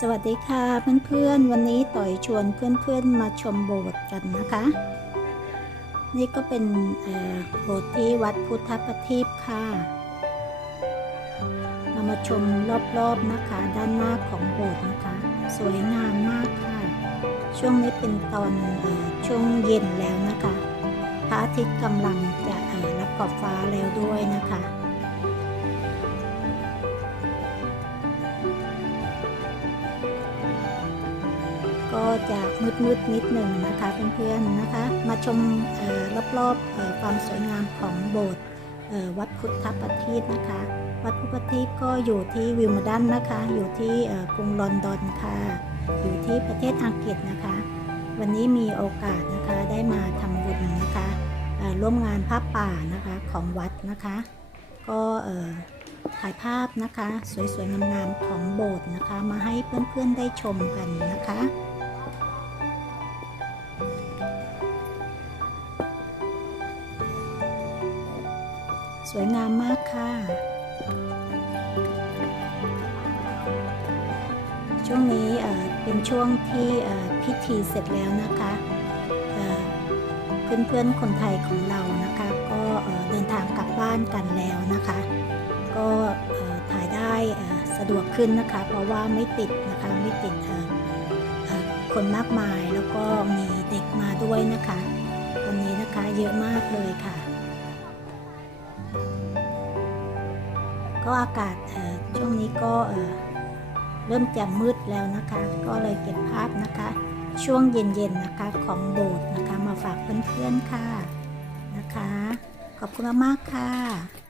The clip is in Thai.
สวัสดีค่ะเพื่อนๆ วันนี้ต่อยชวนเพื่อนๆมาชมโบสถ์กันนะคะ นี่ก็เป็นโบสถ์ที่วัดพุทธประทีปค่ะ เรามาชมรอบๆนะคะ ด้านหน้าของโบสถ์นะคะ สวยงามมากค่ะ ช่วงนี้เป็นตอนอช่วงเย็นแล้วนะคะพระอาทิตย์กำลังจะรับขอบฟ้าแล้วด้วยนะคะ ก็จะมืดๆนิดหนึ่งนะคะเพื่อนๆนะคะ มาชมรอบๆความสวยงามของโบสถ์วัดพุทธประทีปนะคะ วัดพุทธประทีปก็อยู่ที่วิลมาดันนะคะ อยู่ที่กรุงลอนดอนค่ะ อยู่ที่ประเทศอังกฤษนะคะ วันนี้มีโอกาสนะคะได้มาทำบุญนะคะร่วมงานภาพป่านะคะของวัดนะคะ ก็ถ่ายภาพนะคะ สวยๆงามๆของโบสถ์นะคะ มาให้เพื่อนๆได้ชมกันนะคะ สวยงามมากค่ะ ช่วงนี้เป็นช่วงที่พิธีเสร็จแล้วนะคะเอ่อเพื่อนๆคนไทยของเรานะคะ ก็เดินทางกลับบ้านกันแล้วนะคะ ก็ถ่ายได้สะดวกขึ้นนะคะ เพราะว่าไม่ติดนะคะไม่ติดคนมากมายแล้วก็มีเด็กมาด้วยนะคะ วันนี้นะคะเยอะมากเลยค่ะ ก็อากาศช่วงนี้ก็เอ่อเริ่มจะมืดแล้วนะคะ ก็เลยเก็บภาพนะคะ ช่วงเย็นๆนะคะของโบสถ์นะคะมาฝากเพื่อนๆค่ะนะคะ ขอบคุณมากๆค่ะ